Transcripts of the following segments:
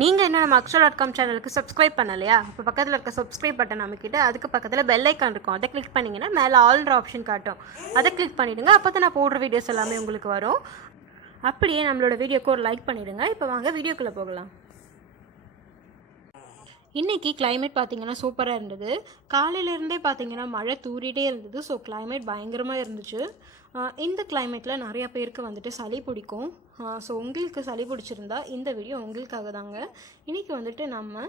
நீங்கள் என்ன நம்ம அக்ஷரா.com சேனலுக்கு சப்ஸ்கிரைப் பண்ணலையா? இப்போ பக்கத்தில் இருக்க சப்ஸ்கிரைப் பட்டன் அமைக்கிட்டு அதுக்கு பக்கத்தில் பெல் ஐக்கான் இருக்கும். அதை கிளிக் பண்ணிங்கன்னா மேலே ஆல்ன்ற ஆப்ஷன் காட்டும். அதை கிளிக் பண்ணிவிடுங்க. அப்போ தான் நான் போடுற வீடியோஸ் எல்லாமே உங்களுக்கு வரும். அப்படியே நம்மளோட வீடியோக்கு ஒரு லைக் பண்ணிவிடுங்க. இப்போ வாங்க வீடியோக்குள்ளே போகலாம். இன்றைக்கி கிளைமேட் பார்த்திங்கன்னா சூப்பராக இருந்தது. காலையிலேருந்தே பார்த்திங்கன்னா மழை தூரிகிட்டே இருந்தது. ஸோ கிளைமேட் பயங்கரமாக இருந்துச்சு. இந்த கிளைமேட்டில் நிறையா பேருக்கு வந்துட்டு சளி பிடிக்கும். ஸோ உங்களுக்கு சளி பிடிச்சிருந்தா இந்த வீடியோ உங்களுக்காக தாங்க. இன்றைக்கி வந்துட்டு நம்ம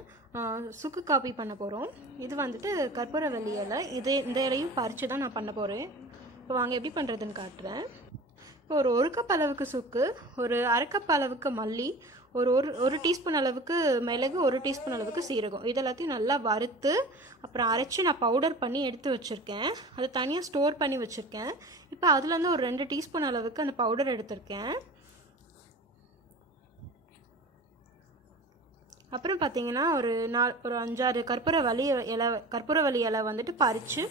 சுக்கு காப்பி பண்ண போகிறோம். இது வந்துட்டு கற்பூரவள்ளி இலை. இந்த இலையும் பறித்து தான் நான் பண்ண போகிறேன். இப்போ வாங்க எப்படி பண்ணுறதுன்னு காட்டுறேன். இப்போ ஒரு கப் அளவுக்கு சுக்கு, ஒரு அரை கப் அளவுக்கு மல்லி, ஒரு டீஸ்பூன் அளவுக்கு மிளகு, ஒரு டீஸ்பூன் அளவுக்கு சீரகம், இதெல்லாத்தையும் நல்லா வறுத்து அப்புறம் அரைச்சி நான் பவுடர் பண்ணி எடுத்து வச்சுருக்கேன். அதை தனியாக ஸ்டோர் பண்ணி வச்சுருக்கேன். இப்போ அதுலேருந்து ஒரு 2 டீஸ்பூன் அளவுக்கு அந்த பவுடர் எடுத்திருக்கேன். அப்புறம் பார்த்திங்கன்னா ஒரு 5-6 கற்பூரவள்ளி இலை வந்துட்டு பறித்து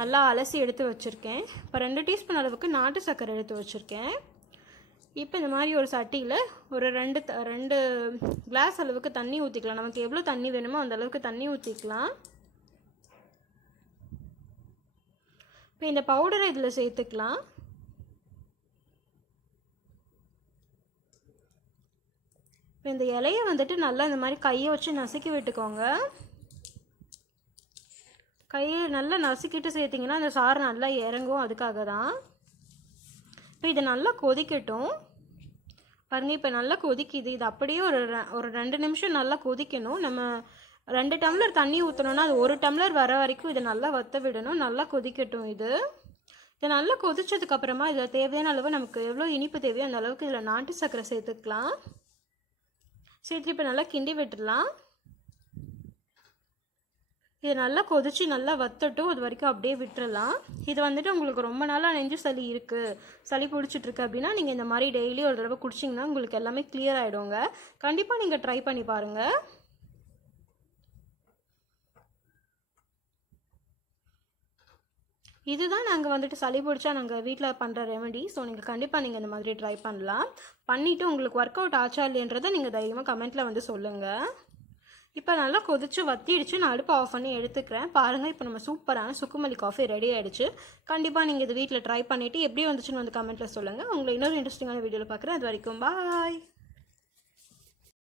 நல்லா அலசி எடுத்து வச்சுருக்கேன். இப்போ 2 டீஸ்பூன் அளவுக்கு நாட்டு சர்க்கரை எடுத்து வச்சுருக்கேன். இப்போ இந்த மாதிரி ஒரு சட்டியில் ஒரு 2 கிளாஸ் அளவுக்கு தண்ணி ஊற்றிக்கலாம். நமக்கு எவ்வளோ தண்ணி வேணுமோ அந்த அளவுக்கு தண்ணி ஊற்றிக்கலாம். இப்போ இந்த பவுடரை இதில் சேர்த்துக்கலாம். இப்போ இந்த இலையை வந்துட்டு நல்லா இந்த மாதிரி கையை வச்சு நசுக்கி விட்டுக்கோங்க. கையை நல்லா நசுக்கிட்டு சேர்த்திங்கன்னா அந்த சாறு நல்லா இறங்கும். அதுக்காக தான். இப்போ இதை நல்லா கொதிக்கட்டும். பாருங்கள், இப்போ நல்லா கொதிக்குது. இது அப்படியே ஒரு 2 நிமிஷம் நல்லா கொதிக்கணும். நம்ம 2 டம்ளர் தண்ணி ஊற்றணுன்னா அது 1 டம்ளர் வர வரைக்கும் இதை நல்லா வற்ற விடணும். நல்லா கொதிக்கட்டும். இதை நல்லா கொதிச்சதுக்கப்புறமா இதில் தேவையான அளவு நமக்கு எவ்வளோ இனிப்பு தேவையோ அந்த அளவுக்கு இதில் நாட்டு சர்க்கரை சேர்த்துக்கலாம். சேர்த்து இப்போ நல்லா கிண்டி விட்டுடலாம். இது நல்லா கொதிச்சு நல்லா வற்றட்டும். அது வரைக்கும் அப்படியே விட்டுறலாம். இது வந்துட்டு உங்களுக்கு ரொம்ப நாளாக நெஞ்சு சளி இருக்குது, சளி பிடிச்சிட்ருக்கு அப்படின்னா நீங்கள் இந்த மாதிரி டெய்லி ஒரு தடவை குடிச்சிங்கன்னா உங்களுக்கு எல்லாமே கிளியர் ஆகிடுங்க. கண்டிப்பாக நீங்கள் ட்ரை பண்ணி பாருங்கள். இதுதான் நாங்கள் வந்துட்டு சளி பிடிச்சா நாங்கள் வீட்டில் பண்ணுற ரெமெடி. ஸோ நீங்கள் கண்டிப்பாக நீங்கள் இந்த மாதிரி ட்ரை பண்ணலாம். பண்ணிவிட்டு உங்களுக்கு ஒர்க் அவுட் ஆச்சா இல்லைன்றதை நீங்கள் தைரியமாக கமெண்ட்டில் வந்து சொல்லுங்கள். இப்போ நல்லா கொதிச்சு வத்திடுச்சு. நான் அடுப்பு ஆஃப் பண்ணி எடுத்துக்கிறேன். பாருங்கள், இப்போ நம்ம சூப்பரான சுக்குமல்லி காஃபி ரெடி ஆகிடுச்சு. கண்டிப்பாக நீங்கள் இது வீட்டில் ட்ரை பண்ணிவிட்டு எப்படி வந்துச்சுன்னு வந்து கமெண்ட்டில் சொல்லுங்கள். உங்களை இன்னொரு இன்ட்ரெஸ்டிங்கான வீடியோவில் பார்க்குறேன். அது வரைக்கும் பாய்.